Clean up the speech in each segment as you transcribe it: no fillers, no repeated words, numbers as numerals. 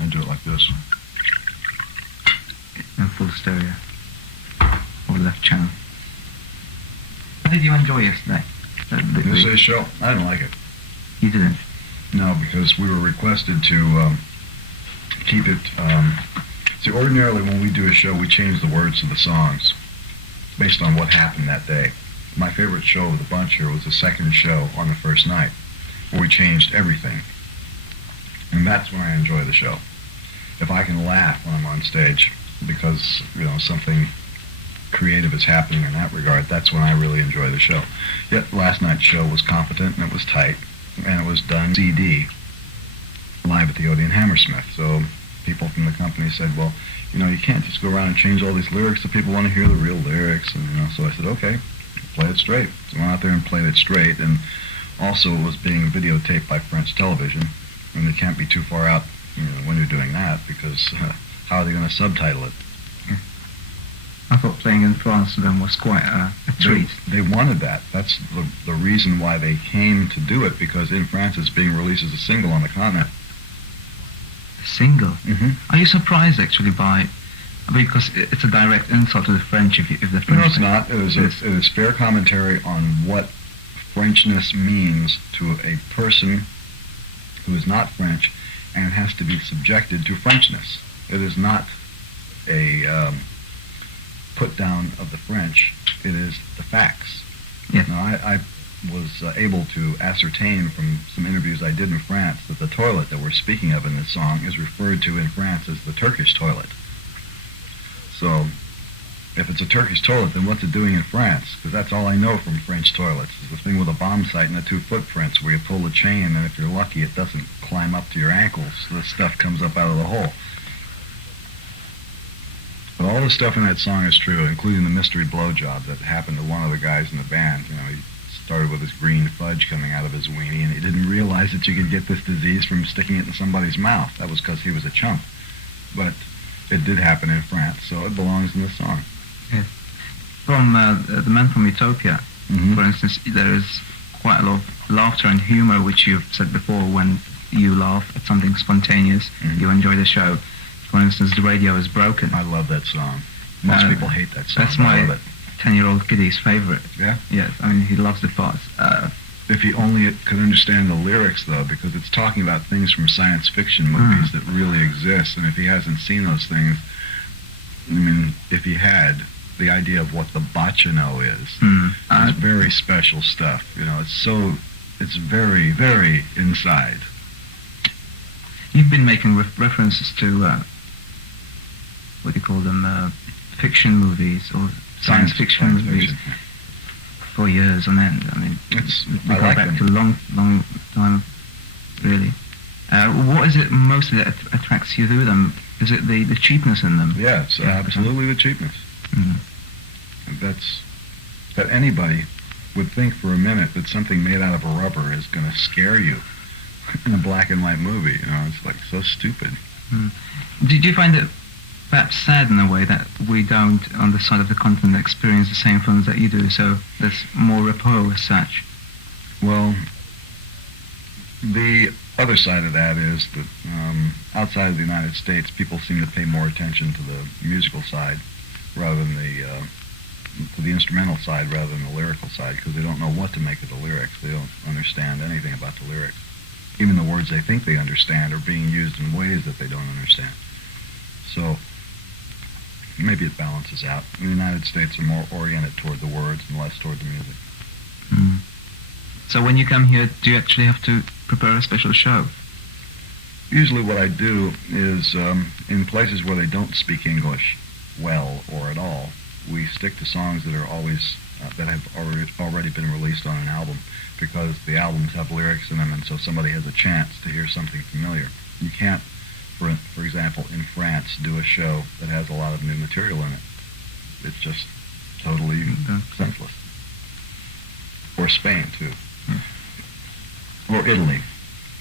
I'll do it like this. In full stereo. Or left channel. How did you enjoy yesterday? Yesterday's show? I didn't like it. You didn't? No, because we were requested to keep it... see, ordinarily when we do a show, we change the words to the songs based on what happened that day. My favorite show of the bunch here was the second show on the first night, where we changed everything. And that's when I enjoy the show. If I can laugh when I'm on stage because, something creative is happening in that regard, that's when I really enjoy the show. Yet last night's show was competent and it was tight, and it was done CD live at the Odeon Hammersmith. So people from the company said, well, you can't just go around and change all these lyrics. The people want to hear the real lyrics. And, so I said, okay, play it straight. So I went out there and played it straight. And also it was being videotaped by French television. And they can't be too far out, when you're doing that, because how are they going to subtitle it? I thought playing in France to them was quite a treat. They wanted that. That's the reason why they came to do it, because in France it's being released as a single on the continent. A single? Mm-hmm. Are you surprised actually because it's a direct insult to the French if the French... No, it's not. It is fair commentary on what Frenchness means to a person who is not French and has to be subjected to Frenchness. It is not a put down of the French. It is the facts. Yes. Now, I was able to ascertain from some interviews I did in France that the toilet that we're speaking of in this song is referred to in France as the Turkish toilet. So, if it's a Turkish toilet, then what's it doing in France? Because that's all I know from French toilets, is the thing with a bomb sight and the 2 footprints where you pull the chain, and if you're lucky, it doesn't climb up to your ankles. The stuff comes up out of the hole. But all the stuff in that song is true, including the mystery blowjob that happened to one of the guys in the band. He started with this green fudge coming out of his weenie, and he didn't realize that you could get this disease from sticking it in somebody's mouth. That was because he was a chump. But it did happen in France, so it belongs in the song. Yes. From the man from Utopia, Mm-hmm. for instance, there is quite a lot of laughter and humor, which you've said before. When you laugh at something spontaneous, Mm-hmm. you enjoy the show. For instance, The Radio Is Broken. I love that song. Most people hate that song. That's I love my it. 10-year-old kiddie's favorite. Yeah? Yes, he loves the parts. If he only could understand the lyrics, though, because it's talking about things from science fiction movies that really exist, and if he hasn't seen those things, if he had, the idea of what the bacino is, it's very special stuff. It's very, very inside. You've been making references to, what do you call them, fiction movies or science fiction movies for years on end. We go back to a long time, really. What is it mostly that attracts you to them? Is it the cheapness in them? Yeah, it's absolutely the cheapness. Mm-hmm. That anybody would think for a minute that something made out of a rubber is going to scare you in a black and white movie. It's like so stupid. Did you find it perhaps sad in a way that we don't, on the side of the continent, experience the same films that you do, so there's more rapport as such? Well, the other side of that is that outside of the United States, people seem to pay more attention to the musical side rather than to the instrumental side rather than the lyrical side, because they don't know what to make of the lyrics. They don't understand anything about the lyrics. Even the words they think they understand are being used in ways that they don't understand. So maybe it balances out. The United States are more oriented toward the words and less toward the music. So when you come here, do you actually have to prepare a special show? Usually what I do is, in places where they don't speak English well or at all, we stick to songs that are always, that have already been released on an album, because the albums have lyrics in them, and so somebody has a chance to hear something familiar. You can't, for example, in France, do a show that has a lot of new material in it. It's just totally senseless. Or Spain, too. Or Italy.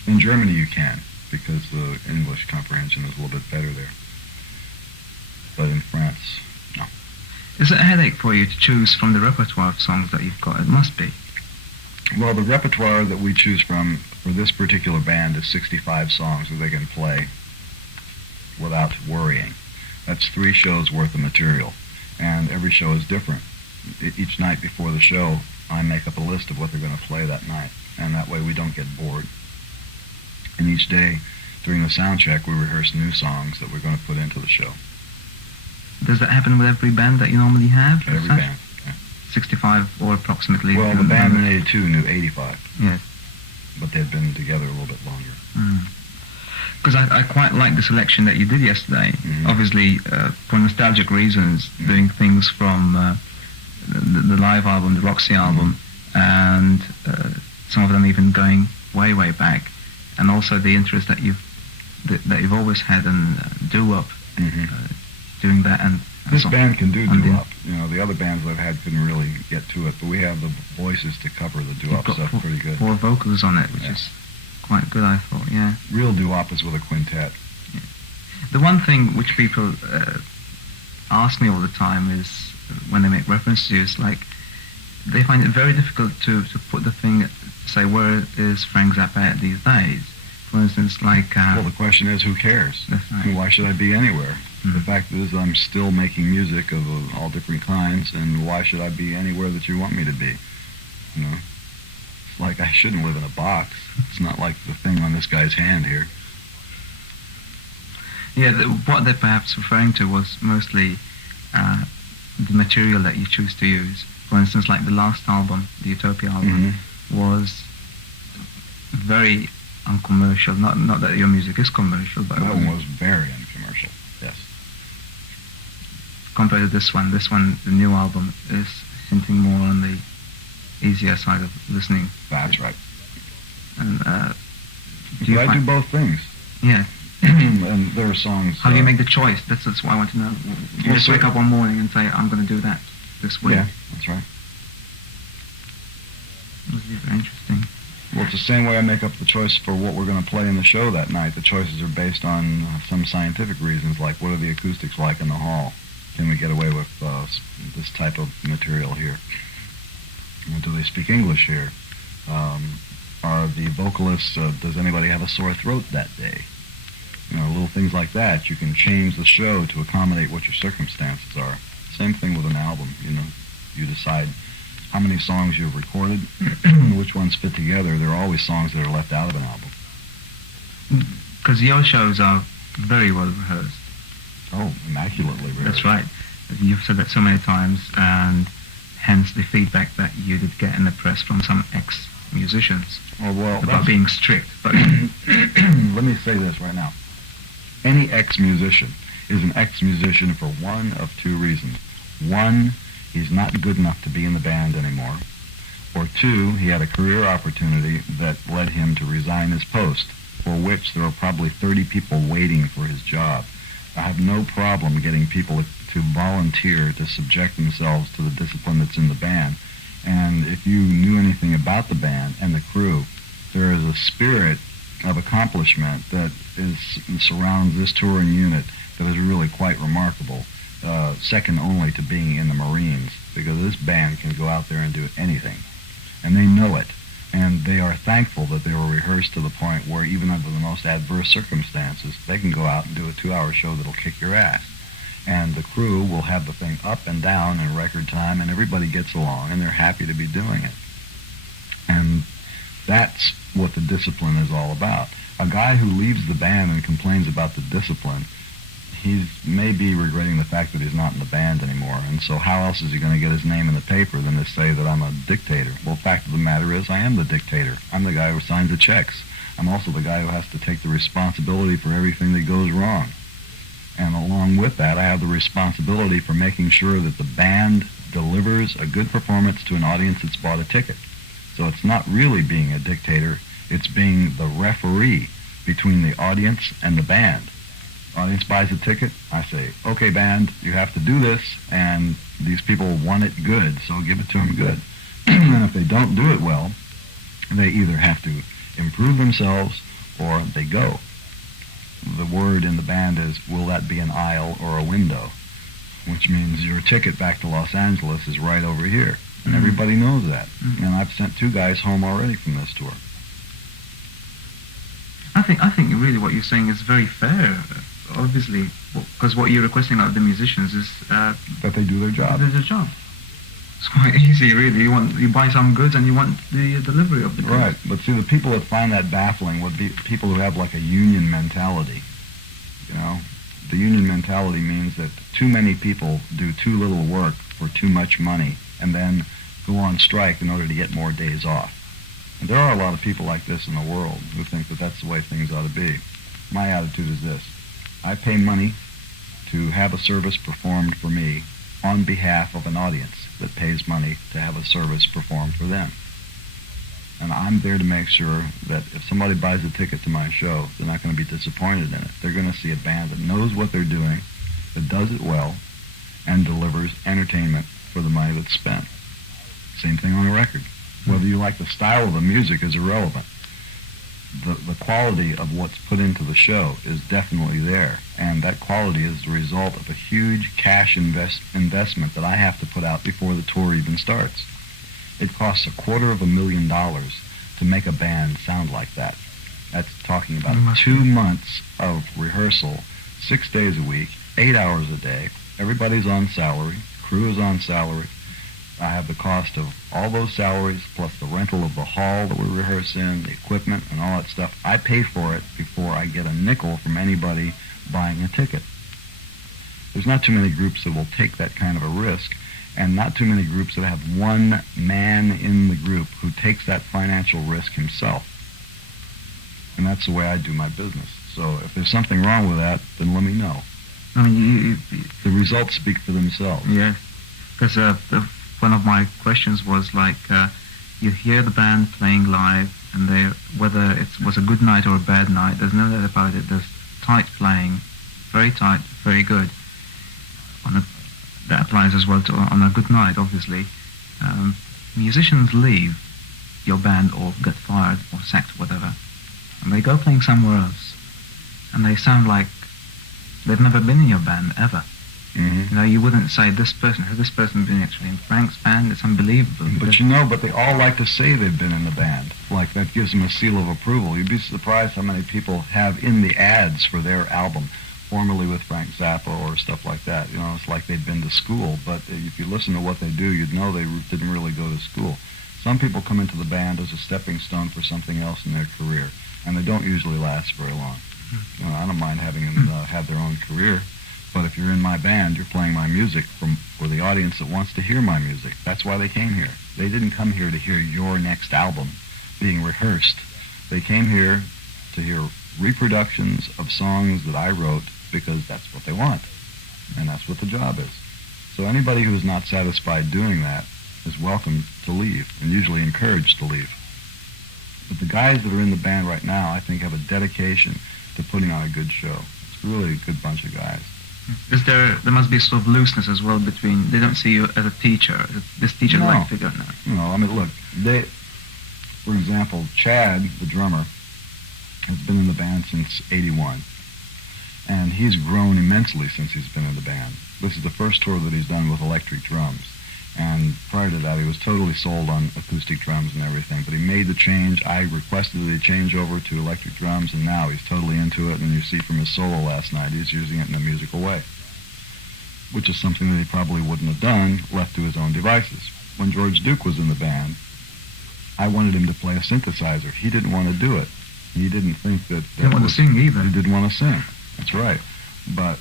In Germany you can, because the English comprehension is a little bit better there. But in France, no. Is it a headache for you to choose from the repertoire of songs that you've got? It must be. Well, the repertoire that we choose from for this particular band is 65 songs that they can play without worrying. That's 3 shows worth of material, and every show is different. Each night before the show, I make up a list of what they're going to play that night, and that way we don't get bored. And each day, during the sound check, we rehearse new songs that we're going to put into the show. Does that happen with every band that you normally have? Every band. Yeah. 65 or approximately? Well, the band in 82 knew 85. Yes. But they'd been together a little bit longer. Because I quite like the selection that you did yesterday. Mm-hmm. Obviously, for nostalgic reasons, doing things from the live album, the Roxy album, and some of them even going way, way back, and also the interest that you've always had in doo-wop, doing that. And this band can do doo-wop. You know, the other bands I've had couldn't really get to it, but we have the voices to cover the doo-wop stuff pretty good. 4 vocals on it, which is quite good, I thought. Yeah. Real doo-wop is with a quintet. Yeah. The one thing which people ask me all the time is, when they make reference to you, is like, they find it very difficult to put the thing, say, where is Frank Zappa at these days? For instance, like... well, the question is, who cares? That's right. Why should I be anywhere? The fact is, I'm still making music of all different kinds, and why should I be anywhere that you want me to be? You know? It's like I shouldn't live in a box. It's not like the thing on this guy's hand here. Yeah, what they're perhaps referring to was mostly the material that you choose to use. For instance, like the last album, the Utopia album, was very uncommercial. Not that your music is commercial, but that one was very uncommercial. Yes. Compared to this one, the new album, is hinting more on the easier side of listening. That's right. And I do both things. Yeah. And there are songs... How do you make the choice? That's what I want to know. You just wake up one morning and say, I'm going to do that this way. Yeah, that's right. This is very interesting. Well, it's the same way I make up the choice for what we're going to play in the show that night. The choices are based on some scientific reasons, like what are the acoustics like in the hall? Can we get away with this type of material here? Do they speak English here? Are the vocalists, does anybody have a sore throat that day? You know, little things like that. You can change the show to accommodate what your circumstances are. Same thing with an album, you know. You decide how many songs you've recorded, which ones fit together. There are always songs that are left out of an album. Because your shows are very well rehearsed. Oh, immaculately rehearsed. That's right. You've said that so many times, and hence the feedback that you did get in the press from some ex-musicians about being strict. But let me say this right now. Any ex-musician is an ex-musician for one of 2 reasons. 1, he's not good enough to be in the band anymore. Or 2, he had a career opportunity that led him to resign his post, for which there are probably 30 people waiting for his job. I have no problem getting people to volunteer to subject themselves to the discipline that's in the band. And if you knew anything about the band and the crew, there is a spirit of accomplishment that surrounds this touring unit that is really quite remarkable, second only to being in the Marines, because this band can go out there and do anything, and they know it, and they are thankful that they were rehearsed to the point where even under the most adverse circumstances, they can go out and do a 2-hour show that'll kick your ass, and the crew will have the thing up and down in record time, and everybody gets along, and they're happy to be doing it. And that's what the discipline is all about. A guy who leaves the band and complains about the discipline, he may be regretting the fact that he's not in the band anymore, and so how else is he going to get his name in the paper than to say that I'm a dictator? Well, the fact of the matter is, I am the dictator. I'm the guy who signs the checks. I'm also the guy who has to take the responsibility for everything that goes wrong. And along with that, I have the responsibility for making sure that the band delivers a good performance to an audience that's bought a ticket. So it's not really being a dictator, it's being the referee between the audience and the band. Audience buys a ticket, I say, okay band, you have to do this, and these people want it good, so give it to them good. And if they don't do it well, they either have to improve themselves or they go. The word in the band is, will that be an aisle or a window? Which means your ticket back to Los Angeles is right over here. And everybody knows that. And I've sent 2 guys home already from this tour. I think really what you're saying is very fair obviously, because what you're requesting out of the musicians is that they do their job. Their job. It's quite easy, really. You buy some goods and you want the delivery of the goods. Right, but see, the people that find that baffling would be people who have like a union mentality. You know, the union mentality means that too many people do too little work for too much money and then go on strike in order to get more days off. And there are a lot of people like this in the world who think that that's the way things ought to be. My attitude is this: I pay money to have a service performed for me on behalf of an audience that pays money to have a service performed for them. And I'm there to make sure that if somebody buys a ticket to my show, they're not going to be disappointed in it. They're going to see a band that knows what they're doing, that does it well, and delivers entertainment for the money that's spent. Same thing on a record. Whether you like the style of the music is irrelevant. The quality of what's put into the show is definitely there, and that quality is the result of a huge cash investment that I have to put out before the tour even starts. It costs $250,000 to make a band sound like that. That's talking about 2 months of rehearsal, 6 days a week, 8 hours a day. Everybody's on salary, crew is on salary. I have the cost of all those salaries plus the rental of the hall that we rehearse in, the equipment and all that stuff. I pay for it before I get a nickel from anybody buying a ticket. There's not too many groups that will take that kind of a risk, and not too many groups that have one man in the group who takes that financial risk himself. And that's the way I do my business. So if there's something wrong with that, then let me know. I mean, the results speak for themselves. Yeah, because one of my questions was like, you hear the band playing live, and whether it was a good night or a bad night, there's no doubt about it. There's tight playing, very tight, very good. That applies as well to on a good night, obviously. Musicians leave your band or get fired or sacked, whatever, and they go playing somewhere else, and they sound like they've never been in your band ever. Mm-hmm. You know, you wouldn't say has this person been actually in Frank's band? It's unbelievable. But they all like to say they've been in the band. Like, that gives them a seal of approval. You'd be surprised how many people have in the ads for their album, formerly with Frank Zappa or stuff like that. You know, it's like they'd been to school, but if you listen to what they do, you'd know they didn't really go to school. Some people come into the band as a stepping stone for something else in their career, and they don't usually last very long. You know, I don't mind having them have their own career, but if you're in my band, you're playing my music for the audience that wants to hear my music. That's why they came here. They didn't come here to hear your next album being rehearsed. They came here to hear reproductions of songs that I wrote because that's what they want, and that's what the job is. So anybody who is not satisfied doing that is welcome to leave, and usually encouraged to leave. But the guys that are in the band right now, I think, have a dedication to putting on a good show. It's really a good bunch of guys. There must be sort of looseness as well between, they don't see you as a teacher, this teacher-like figure now. No, I mean, look, for example, Chad, the drummer, has been in the band since '81. And he's grown immensely since he's been in the band. This is the first tour that he's done with electric drums. And prior to that, he was totally sold on acoustic drums and everything. But he made the change. I requested that he change over to electric drums, and now he's totally into it. And you see from his solo last night, he's using it in a musical way, which is something that he probably wouldn't have done left to his own devices. When George Duke was in the band, I wanted him to play a synthesizer. He didn't want to do it. He didn't think that... He didn't want to sing either. He didn't want to sing. That's right. But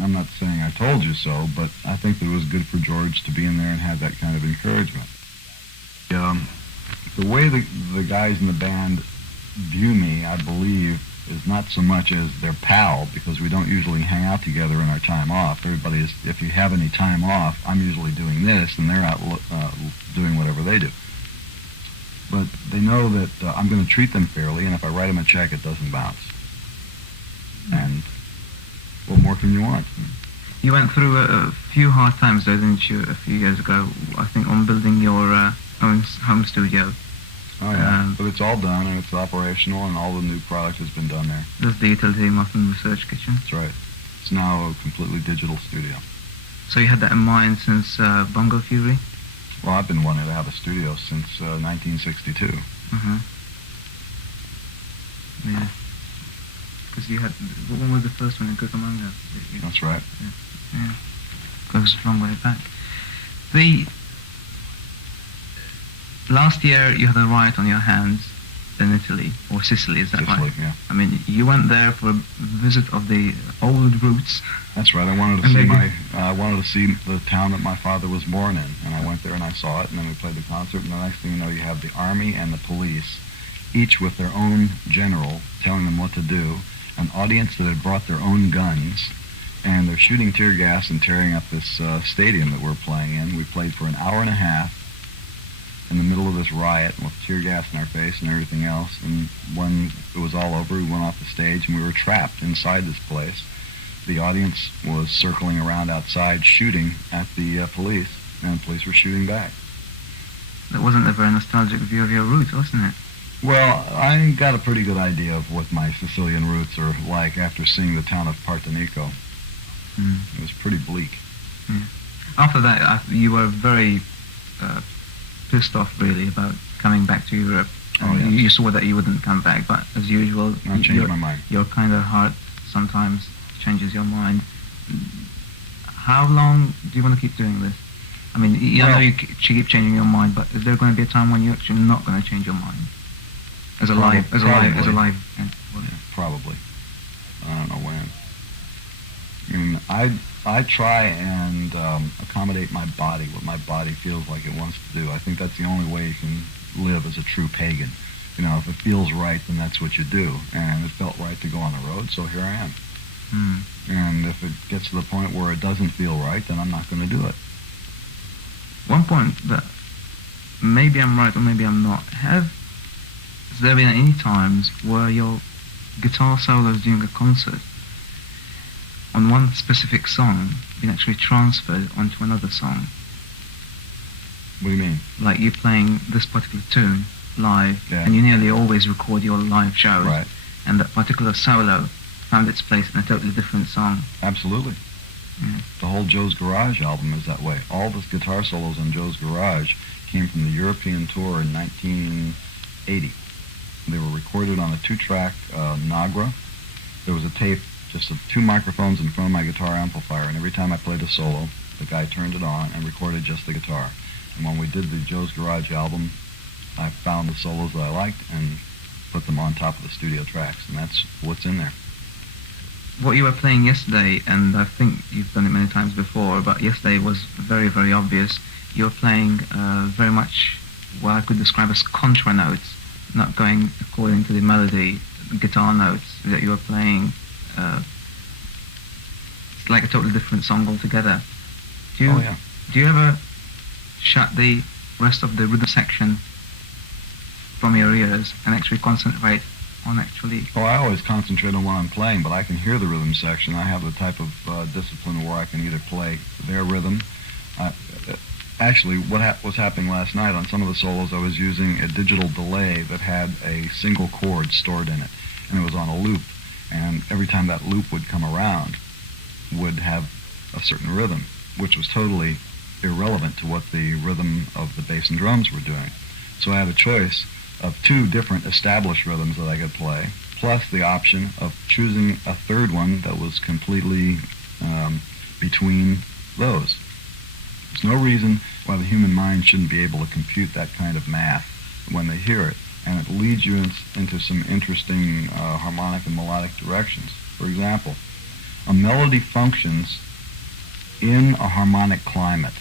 I'm not saying I told you so, but I think that it was good for George to be in there and have that kind of encouragement. The way the guys in the band view me, I believe, is not so much as their pal, because we don't usually hang out together in our time off. Everybody is, if you have any time off, I'm usually doing this, and they're out doing whatever they do. But they know that I'm going to treat them fairly, and if I write them a check, it doesn't bounce. And what more can you want? You went through a few hard times, though, didn't you, a few years ago, I think, on building your own home studio. Oh, yeah. But it's all done, and it's operational, and all the new product has been done there. That's the Utility Muffin Research Kitchen? That's right. It's now a completely digital studio. So you had that in mind since Bongo Fury? Well, I've been wanting to have a studio since 1962. Mm-hmm. Yeah. Because because you had, what was the first one in Cucamonga? That's right. Yeah, goes a long way back. The last year you had a riot on your hands in Italy, or Sicily, is that Sicily, right? yeah. I mean, you went there for a visit of the old roots. That's right. I wanted to see the town that my father was born in, and I went there and I saw it, and then we played the concert, and the next thing you know, you have the army and the police, each with their own general telling them what to do, an audience that had brought their own guns, and they're shooting tear gas and tearing up this stadium that we're playing in. We played for an hour and a half in the middle of this riot with tear gas in our face and everything else, and when it was all over, we went off the stage and we were trapped inside this place. The audience was circling around outside shooting at the police, and the police were shooting back. That wasn't a very nostalgic view of your roots, wasn't it? Well, I got a pretty good idea of what my Sicilian roots are like after seeing the town of Partenico. It was pretty bleak. Yeah. After that, you were very pissed off, really, about coming back to Europe. Oh, yes. You saw that you wouldn't come back, but as usual, I changed my mind. Your kind of heart sometimes changes your mind. How long do you want to keep doing this? I mean, I know you keep changing your mind, but is there going to be a time when you're actually not going to change your mind? As a live event? Yeah, probably. I don't know when. I mean, I try and accommodate my body, what my body feels like it wants to do. I think that's the only way you can live as a true pagan. You know, if it feels right, then that's what you do. And it felt right to go on the road, so here I am. And if it gets to the point where it doesn't feel right, then I'm not going to do it. One point that maybe I'm right or maybe I'm not. Has there been any times where your guitar solos during a concert on one specific song been actually transferred onto another song? What do you mean? Like you playing this particular tune live, Yeah. and you nearly always record your live shows, Right. and that particular solo found its place in a totally different song. Absolutely. Yeah. The whole Joe's Garage album is that way. All the guitar solos on Joe's Garage came from the European tour in 1980. They were recorded on a 2-track Nagra. There was a tape just of 2 microphones in front of my guitar amplifier, and every time I played a solo, the guy turned it on and recorded just the guitar. And when we did the Joe's Garage album, I found the solos that I liked and put them on top of the studio tracks, and that's what's in there. What you were playing yesterday, and I think you've done it many times before, but yesterday was very, very obvious. You were playing very much what I could describe as contra notes, not going according to the melody, guitar notes that you were playing. It's like a totally different song altogether. Do you ever shut the rest of the rhythm section from your ears and actually concentrate on actually... Oh, I always concentrate on what I'm playing, but I can hear the rhythm section. I have the type of discipline where I can either play their rhythm. Actually, what was happening last night on some of the solos, I was using a digital delay that had a single chord stored in it, and it was on a loop. And every time that loop would come around, would have a certain rhythm, which was totally irrelevant to what the rhythm of the bass and drums were doing. So I had a choice of 2 different established rhythms that I could play, plus the option of choosing a third one that was completely between those. There's no reason why the human mind shouldn't be able to compute that kind of math when they hear it, and it leads you into some interesting harmonic and melodic directions. For example, a melody functions in a harmonic climate.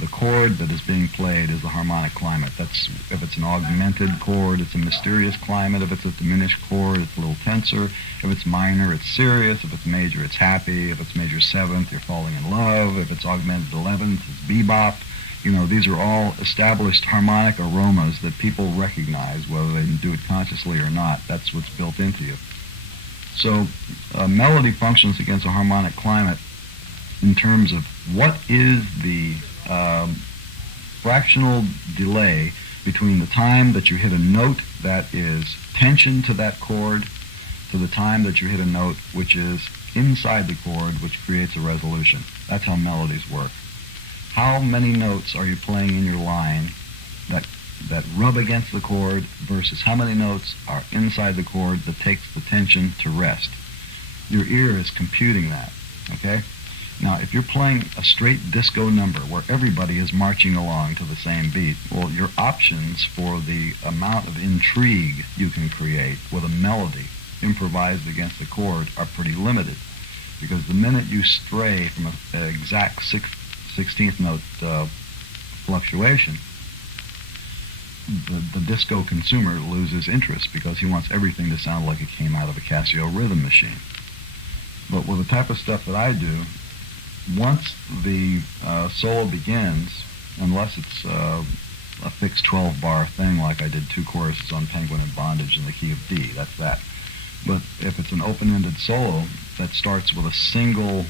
The chord that is being played is the harmonic climate. That's, if it's an augmented chord, it's a mysterious climate. If it's a diminished chord, it's a little tenser. If it's minor, it's serious. If it's major, it's happy. If it's major 7th, you're falling in love. If it's augmented 11th, it's bebop. You know, these are all established harmonic aromas that people recognize, whether they do it consciously or not. That's what's built into you. So melody functions against a harmonic climate in terms of what is the fractional delay between the time that you hit a note that is tension to that chord to the time that you hit a note which is inside the chord, which creates a resolution. That's how melodies work. How many notes are you playing in your line that that rub against the chord versus how many notes are inside the chord that takes the tension to rest. Your ear is computing that, okay? Now, if you're playing a straight disco number where everybody is marching along to the same beat, well, your options for the amount of intrigue you can create with a melody improvised against the chord are pretty limited. Because the minute you stray from an exact 16th note fluctuation, the disco consumer loses interest because he wants everything to sound like it came out of a Casio rhythm machine. But with the type of stuff that I do, once the solo begins, unless it's a fixed 12-bar thing like I did 2 choruses on Penguin and Bondage in the key of D, that's that. But if it's an open-ended solo that starts with a single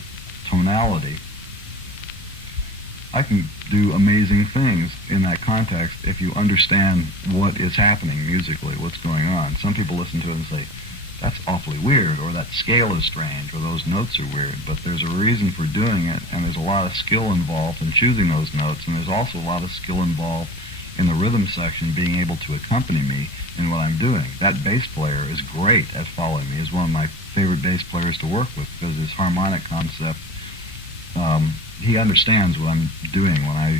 tonality, I can do amazing things in that context if you understand what is happening musically, what's going on. Some people listen to it and say, that's awfully weird, or that scale is strange, or those notes are weird, but there's a reason for doing it, and there's a lot of skill involved in choosing those notes, and there's also a lot of skill involved in the rhythm section being able to accompany me in what I'm doing. That bass player is great at following me. He's one of my favorite bass players to work with because his harmonic concept, he understands what I'm doing when I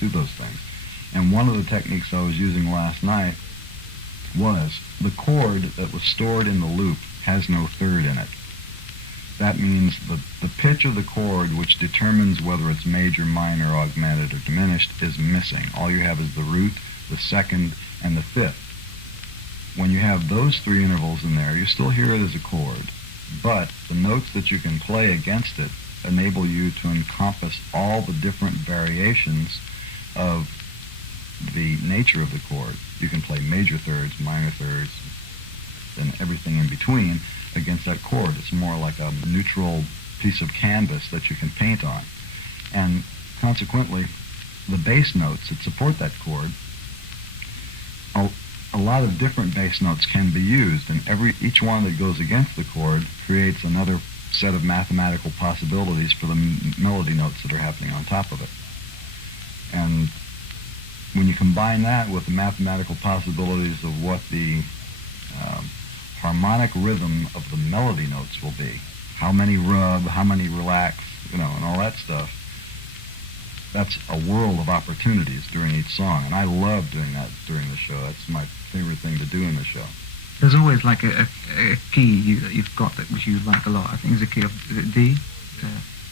do those things. And one of the techniques I was using last night was the chord that was stored in the loop has no third in it. That means the pitch of the chord, which determines whether it's major, minor, augmented, or diminished, is missing. All you have is the root, the second, and the fifth. When you have those 3 intervals in there, you still hear it as a chord, but the notes that you can play against it enable you to encompass all the different variations of the nature of the chord. You can play major thirds, minor thirds, and everything in between against that chord. It's more like a neutral piece of canvas that you can paint on. And consequently, the bass notes that support that chord, a lot of different bass notes can be used, and each one that goes against the chord creates another set of mathematical possibilities for the melody notes that are happening on top of it. And when you combine that with the mathematical possibilities of what the harmonic rhythm of the melody notes will be, how many rub, how many relax, and all that stuff, that's a world of opportunities during each song, and I love doing that during the show. That's my favorite thing to do in the show. There's always like a key that you've got which you like a lot. I think it's a key of, is it D?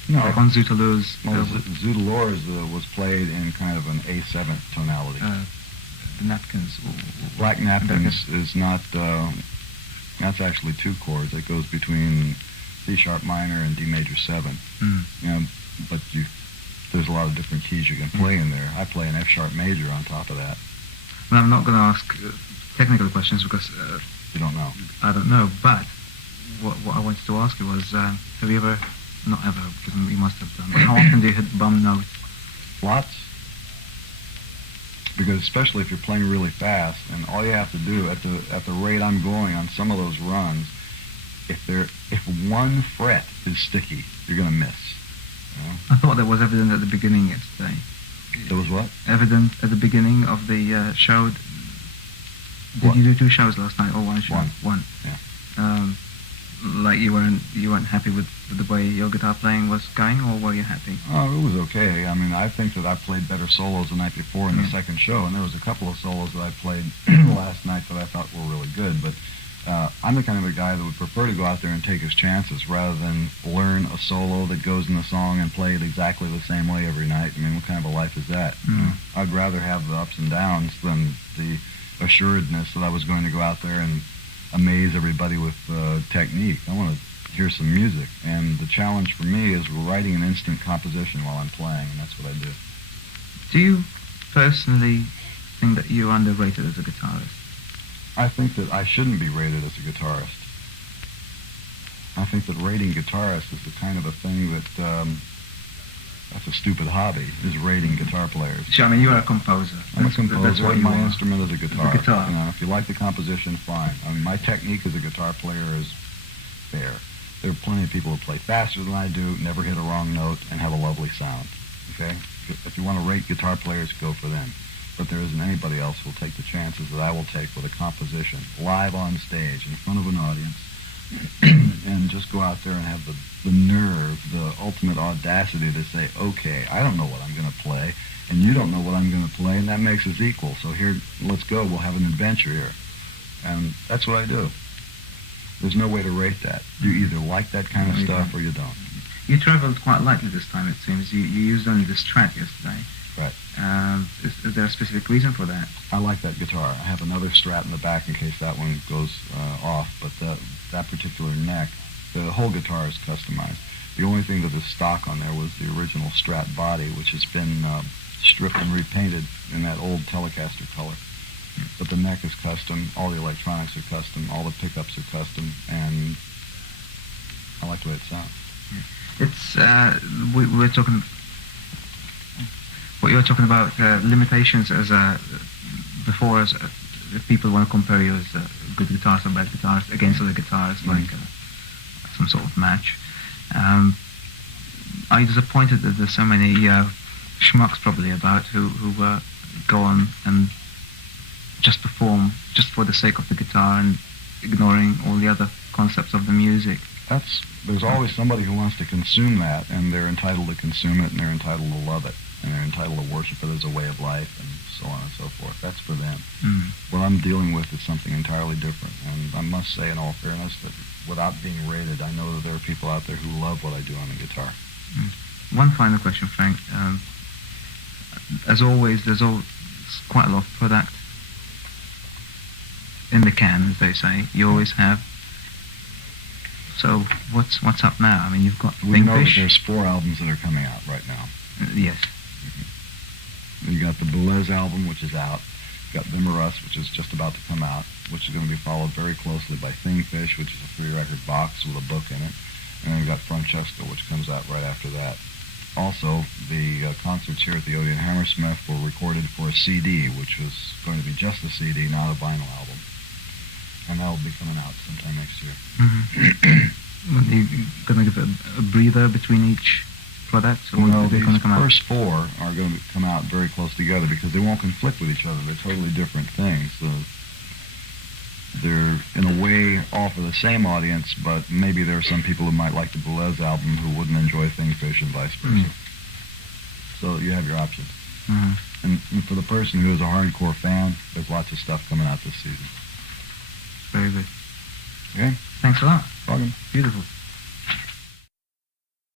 No. Like on Zootalore's. Zootalore's was played in kind of an A7 tonality. The napkins. Black Napkins is not, that's actually 2 chords. It goes between C sharp minor and D major 7. But there's a lot of different keys you can play in there. I play an F sharp major on top of that. Well, I'm not going to ask technical questions because you don't know. I don't know. But what I wanted to ask you was, have you ever, not ever, because you must have done, but how often do you hit bum note? Lots. Because especially if you're playing really fast, and all you have to do at the rate I'm going on some of those runs, if one fret is sticky, you're going to miss. I thought that was evident at the beginning yesterday. There was what? Evident at the beginning of the show. Did you do 2 shows last night or 1 show? One. Yeah. Like you weren't happy with the way your guitar playing was going, or were you happy? Oh, it was okay. I mean, I think that I played better solos the night before in the second show, and there was a couple of solos that I played last night that I thought were really good, but I'm the kind of a guy that would prefer to go out there and take his chances rather than learn a solo that goes in the song and play it exactly the same way every night. I mean, what kind of a life is that? I'd rather have the ups and downs than the assuredness that I was going to go out there and amaze everybody with technique. I want to hear some music, and the challenge for me is writing an instant composition while I'm playing, and that's what I do. Do you personally think that you're underrated as a guitarist? I think that I shouldn't be rated as a guitarist. I think that rating guitarists is the kind of a thing that that's a stupid hobby, is rating guitar players. Sure, I mean, you're a composer. I'm a composer, and my instrument is a guitar. The guitar. If you like the composition, fine. I mean, my technique as a guitar player is fair. There are plenty of people who play faster than I do, never hit a wrong note, and have a lovely sound. Okay? If you want to rate guitar players, go for them. but there isn't anybody else who will take the chances that I will take with a composition live on stage in front of an audience and just go out there and have the nerve, the ultimate audacity to say, okay, I don't know what I'm going to play, and you don't know what I'm going to play, and that makes us equal. So here, let's go. We'll have an adventure here. And that's what I do. There's no way to rate that. You either like that kind of stuff or you don't. You travelled quite lightly this time, it seems. You used only the Strat yesterday. Right. Is there a specific reason for that? I like that guitar. I have another Strat in the back in case that one goes off, but that particular neck, the whole guitar is customized. The only thing that is stock on there was the original Strat body, which has been stripped and repainted in that old Telecaster color. But the neck is custom, all the electronics are custom, all the pickups are custom, and I like the way it sounds. It's we're talking. What you're talking about limitations as before, as if people want to compare you as good guitarist or bad guitarist against other guitarists, like some sort of match. Are you disappointed that there's so many schmucks probably about who go on and just perform just for the sake of the guitar and ignoring all the other concepts of the music? There's always somebody who wants to consume that, and they're entitled to consume it, and they're entitled to love it, and they're entitled to worship it as a way of life, and so on and so forth. That's for them. What I'm dealing with is something entirely different, and I must say, in all fairness, that without being rated, I know that there are people out there who love what I do on the guitar. One final question, Frank. As always, there's quite a lot of product in the can, as they say. You always have. So what's up now? I mean, you've got We know that Thingfish. there's 4 albums that are coming out right now. Yes. You got the Boulez album, which is out. You got Them or Us, which is just about to come out, which is going to be followed very closely by Thingfish, which is a 3-record box with a book in it. And then we've got Francesca, which comes out right after that. Also, the concerts here at the Odeon Hammersmith were recorded for a CD, which was going to be just a CD, not a vinyl album. And that'll be coming out sometime next year. Are you going to give a breather between each product? Or No, are they these going to come out? first 4 are going to come out very close together because they won't conflict with each other. They're totally different things. So they're, in a way, all for the same audience, but maybe there are some people who might like the Boulez album who wouldn't enjoy Thingfish and vice versa. So you have your options. And for the person who is a hardcore fan, there's lots of stuff coming out this season. Very good. Okay? Thanks a lot. Welcome. Beautiful.